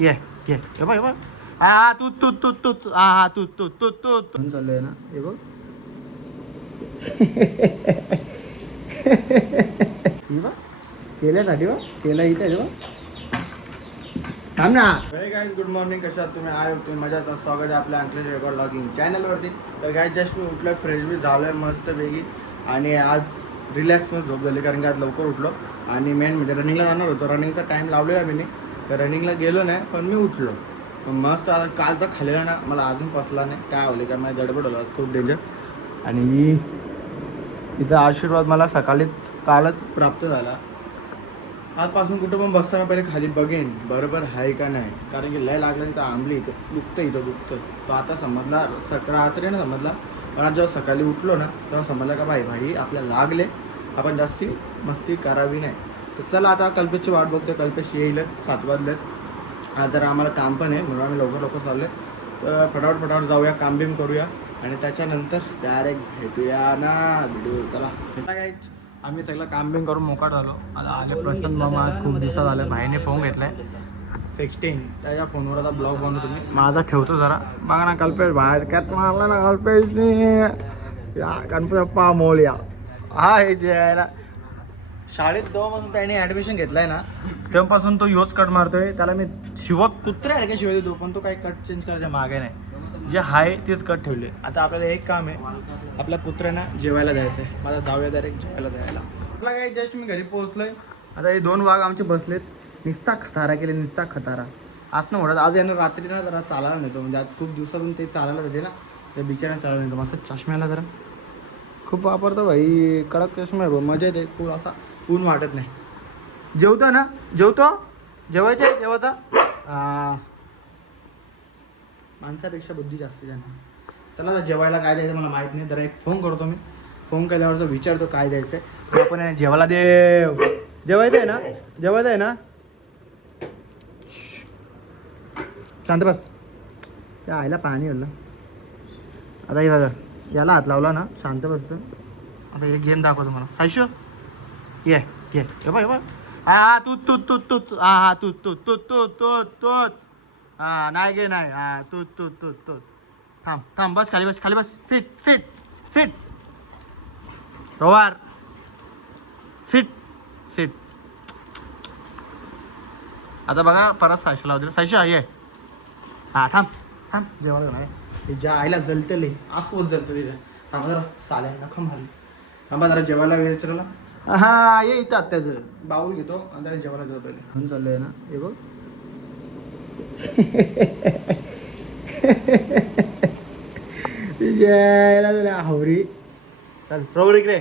ये ये ये बघ हा तू तू तू तू हा तू तू तू तू तू चाललंय ना हे बघ केल्यासाठी बघ केलं इथे बघ थांब ना. गाईज गुड मॉर्निंग, कशा आहात तुम्ही? आय तुम्ही मजाच. स्वागत आहे आपल्या अंकलेश रेकॉर्ड लॉगिंग चॅनलवरती. तर गाईज जस्ट मी उठलो, फ्रेश बी झालो आहे मस्त पैकी आणि आज रिलॅक्समध्ये झोप झाली कारण की आज लवकर उठलो आणि मेन म्हणजे रनिंगला जाणार होतो. रनिंगचा टाईम लावलेला मी तर रनिंगला गेलो नाही पण मी उठलो मस्त. आता कालचा खाल्लेला ना मला अजून पसला नाही. काय होले का माझ्या गडबड होलं आज खूप डेंजर. आणि इथं आशीर्वाद मला कालच प्राप्त झाला. आजपासून कुठं पण बसताना पहिले खाली बघेन बरोबर आहे का नाही, कारण की लय लागलं तर आंबली इथं दुखतं. तो आता समजला रात्री ना समजला, पण आज जेव्हा सकाळी उठलो ना तेव्हा समजलं का भाई आपल्याला लागले, आपण जास्ती मस्ती करावी नाही. तर चला आता कल्पेशची वाट बघतो. कल्पेश येईलच 7 वाजलेत. तर आम्हाला काम पण आहे म्हणून आम्ही लवकर चाललो आहे. तर फटाफट जाऊया, काम बिम करूया आणि त्याच्यानंतर डायरेक्ट भेटूया ना व्हिडिओ. चला काय आम्ही सगळं काम बिम करून मोकाट झालो. आता आले प्रशांत मामा, आज खूप दिवसात आले. भाईने फोन घेतलाय 16 त्याच्या फोनवर आता ब्लॉग बनवतो तुम्ही माझा ठेवतो जरा. बघा ना कल्पेश बाहेर कॅट मारला ना कल्पेशने. गणपती बाप्पा मोरया. हा हे जे आहे ना शाळेत जेव्हापासून त्याने ॲडमिशन घेतलाय ना तेव्हापासून तो ह्योच कट मारतोय. त्याला मी कुत्रे आहे का शिवाय देतो, पण तो काही कट चेंज करायच्या मागे नाही. जे आहे तेच कट ठेवले. आता आपल्याला एक काम आहे, आपल्या कुत्र्यांना जेवायला द्यायचं आहे. मला जाऊया डायरेक्ट जेवायला द्यायला. मला काय जस्ट मी घरी पोहोचलोय. आता हे 2 वाघ आमचे बसलेत. निस्ता खतारा केले, निस्ता खतारा. आज ना म्हणत आज यांना रात्री ना जरा चालायला नेतो, म्हणजे आज खूप दिवसातून ते चालायला जाते ना, त्या बिचाऱ्याने चालायला नेतो. मस्त चष्म्याला जरा खूप वापरतो भाई, कडक चष्मा आहे. मजा येते खूप, असा ऊन वाटत नाही. जेवतो ना जेवायचं आहे जेवायचा. माणसापेक्षा बुद्धी जास्त त्यांना. चला आता जेवायला काय द्यायचं मला माहीत नाही. जरा एक फोन करतो मी. फोन केल्यावर विचारतो काय द्यायचं आहे. आपण जेवायला जेवायचं आहे ना शांत बस. त्या आईला पाणी आलं. आता हे बघा याला हात लावला ना शांत बसतो. आता एक गेम दाखवतो मला. सायशो ये बघ हा तू हा तू तोच हा नाही गे नाही हा तू थांब बस खाली बस. Seat रोवार seat. आता बघा परत सायशा लावतो. सायशा ये हा थांब जेवायला नाही. ज्या आईला जलतले आसपोत जलतं तिथे. थांबा जरा साल्यांना थांबा जरा जेवायला विचारला. हा ये इथं आत्याचं बाऊल घेतो आणि त्याला जेवायला देतो पहिले. म्हणून चाललंय ना हे बघ हवरी. चल प्रवरिक रे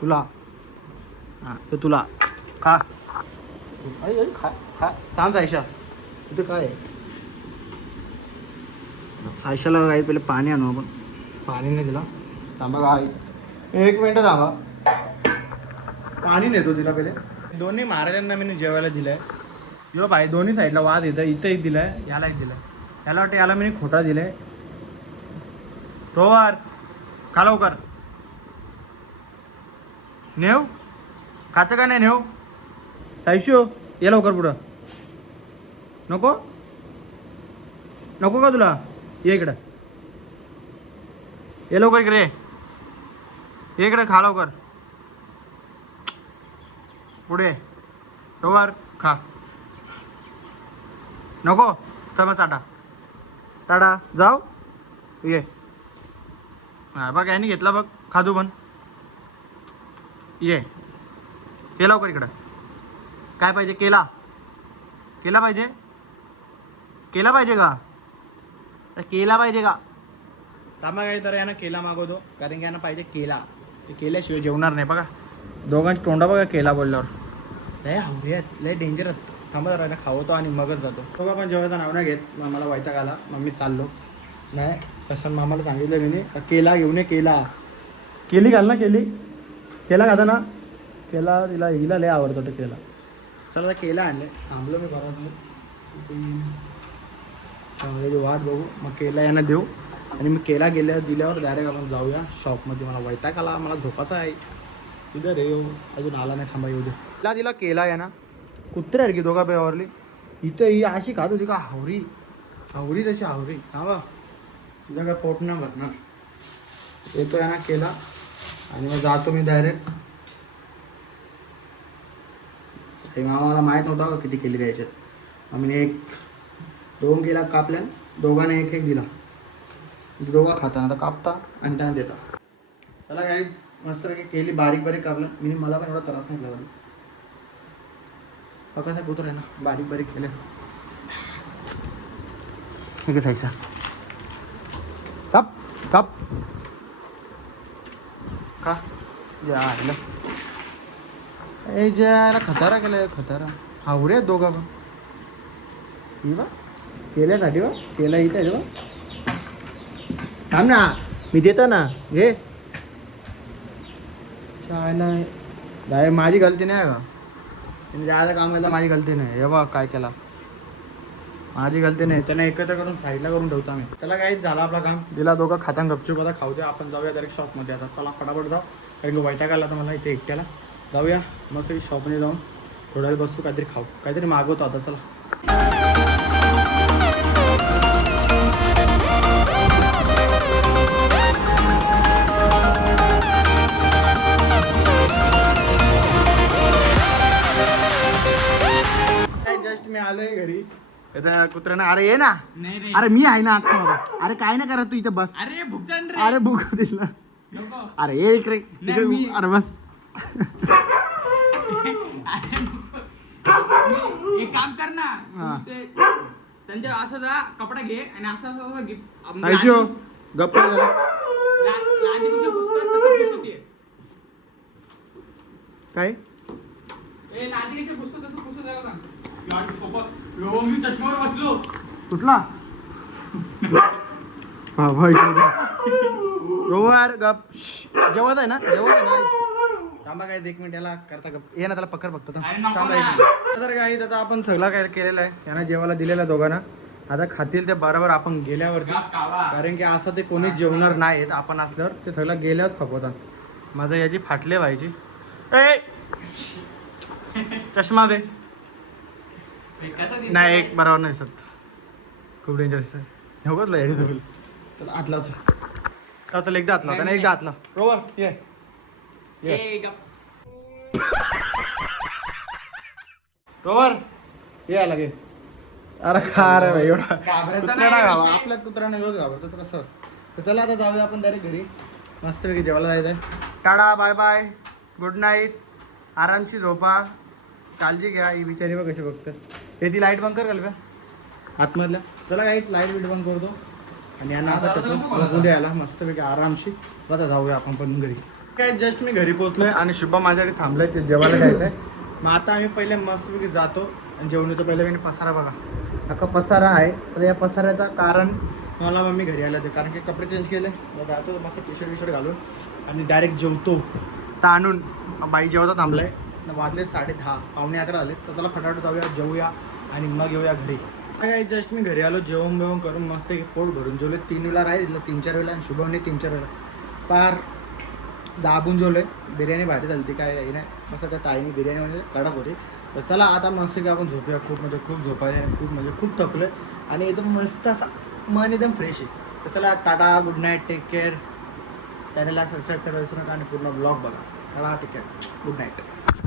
तुला हां तो तुला खा खा थांब सायशा. इथं काय आहे सायशाला काय पहिले पाणी आणू आपण. पाणी नाही दिला. थांबा काय 1 मिनटं थांबा. पाणी नेतो तिला पहिले. दोन्ही महाराजांना मी जेवायला दिलं आहे. यो भाई दोन्ही साईडला वाद येतं. इथं एक दिलं आहे, याला एक दिलं आहे. याला वाटतं याला मी खोटा दिलं आहे. रोवर खा लवकर. नेव खातं का नाही नेव. सायशू ये लवकर पुढं. नको का तुला. ये इकडं ये लवकर इकडे ये इकडे खा लवकर. पुढे रोवर खा. नको चल टाटा जाऊ ये. हा बघ याने घेतला बघ खाजू पण. ये लवकर इकडं. काय पाहिजे. केला पाहिजे का केला पाहिजे का. थांबा काही तर यानं केला मागवतो कारण की यानं पाहिजे केला. ते केल्याशिवाय जेवणार नाही. बघा दोघांची तोंडा बघा केला बोलल्यावर. लय हवरी आहेत, लय डेंजर आहेत. थांबा जरा खावतो आणि मगच जातो. बघा पण जेवायचं नाव नाही घेत. मामाला वैताग आला मग मी चाललो. नाही तसं मामाला सांगितलं मी का केला घेऊन ये. केली घाल ना. केला खाता ना. केला हिला लय आवडतो तो केला. चला केला आणले. थांबलो मी परत चांगली वाट बघू मग केला यांना देऊ आणि मी केला दिल्यावर डायरेक्ट आपण जाऊया शॉपमध्ये. मला वैताग आला, मला झोपायचा आहे. इधर येऊ अजून आला नाही. थांबा येऊ दे. दिला केला या ना. कुत्रे आहे की दोघा बेवारली. इथं ही अशी खात होती का हावरी हावरी तशी हावरी हा बा तुझं काय पोट नाही भरणार येतो आहे ना केला आणि मग जातो मी डायरेक्ट मामाला माहीत नव्हता किती केली द्यायच्यात आम्ही 1-2 केला कापल्या दोघांना 1-1 दिला दोघा खाता आता कापता आणि त्यांना देता चला काहीच मस्त केली बारीक बारीक कापलं मी मला पण एवढा त्रास नाही लागला कसा कुत्र आहे ना बारीक बारीक केलं ठीक आहे साईसा काप काप का यायला जरा खतारा केलं खतारा हावरे दोघा पण ही बा केल्यासाठी बा केला इथं आहे बा थांब ना मी देतो ना घे शाळेला नाही माझी गलती नाही का तुम्ही जायचं काम केलं माझी गलती नाही हे बघ काय केला माझी गलती नाही त्यांना एकत्र करून साईडला करून ठेवतो आम्ही त्याला काहीच झालं आपलं काम दिला दोघं खाताना गपचूप आता खाऊ द्या आपण जाऊया डायरेक्ट शॉपमध्ये आता चला फटाफट जाऊ कारण की वैताग आला तर मला इथे एकट्याला जाऊया मस्त शॉपमध्ये जाऊन थोडा वेळ बसू काहीतरी खाऊ काहीतरी मागवतो आता चला जस्ट मी आलोय घरी त्याचा कुत्र्यानं अरे ये ना अरे मी आहे ना अख्खा बाबा अरे काय ना करा तू इथं बस अरे भुगतान रे अरे भूक दिल ना नको अरे ये इकडे अरे बस एक काम कर ना हा. ते त्यांच्या असं जा कपडा घे आणि असं आयशो गप्प झाला लादी कुठे पुसतात तसं पुसते काय ए लादी कुठे पुसतो तसं पुसत जागा ना यार सोबत मी चष्म्यावर बसलो कुठला हा भाई रोवर गप जेवत आहे ना थांबा काय 1 मिनिट याला करता गप ये ना त्याला पकड बघतो अरे नको थांबा ना. 1 मिनिट. तर काही आता आपण सगळं काय केलेलं आहे यांना जेवायला दिलेलं आहे दोघांना आता खातील ते बरोबर आपण गेल्यावरती कारण की असं ते कोणीच जेवणार नाहीत आपण असल्यावर ते सगळं गेल्यावर खपवतात माझं याची फाटले व्हायची ए चष्मा दे नाही एक बरोबर नाही दिसत खूप डेंजरस आहे हे बघ यारी तुम्ही तर आतला तर एकदा आतला होता एकदा आतला रोवर ये रोवर ये लागे अरे खा रे भाई एवढा कुत्रा ना घावा आपल्याच कुत्र्याने एवढं घाबरतो तर कसं तर चला आता जाऊया आपण डायरेक्ट घरी मस्तपैकी जेवायला जायचं आहे टाळा बाय बाय गुड नाईट आरामशी झोपा काळजी घ्या ही बिचारी बघ कशी बघतं ते ती लाईट बंद कर का आतमधल्या चला काही लाईट बीट बंद करतो आणि यांना आता ठेवतो बघून द्यायला मस्तपैकी आरामशी आता जाऊया आपण पण घरी काय जस्ट मी घरी पोहोचलोय आणि शुभम माझ्याकडे थांबलाय ते जेवायला जायचं आहे मग आता आम्ही पहिले मस्तपैकी जातो आणि जेवण येतो पहिले मी पसारा बघा अख्खा पसारा आहे तर या पसाऱ्याचं कारण मला मम्मी घरी आलं ते कारण की कपडे चेंज केले मग जातो मस्त टी-शर्ट घालून आणि डायरेक्ट जेवतो ताणून बाई जेवता थांबलाय वाजले 10:30 पावणे 11 आले तर त्याला फटाफट जाऊया जेवूया आणि मग येऊया घरी काय जस्ट मी घरी आलो जेवण बेवण करून मस्त पोट भरून जेवले 3 वेळा राहिलं 3-4 वेळा आणि शुभमने 3-4 वेळा पार दाबून जेवलोय बिर्याणी भारी झाली ती काय नाही मस्त त्या ताईने बिर्याणी म्हणजे कडक होती तर चला आता मस्त की आपण झोपूया खूप म्हणजे खूप झोपायला खूप थकलोय आणि एकदम मस्त असा मन एकदम फ्रेश आहे तर चला ta-ta good night take care चॅनलला सबस्क्राईब करायला विसरू नका आणि पूर्ण ब्लॉग बघा ta-ta take care good night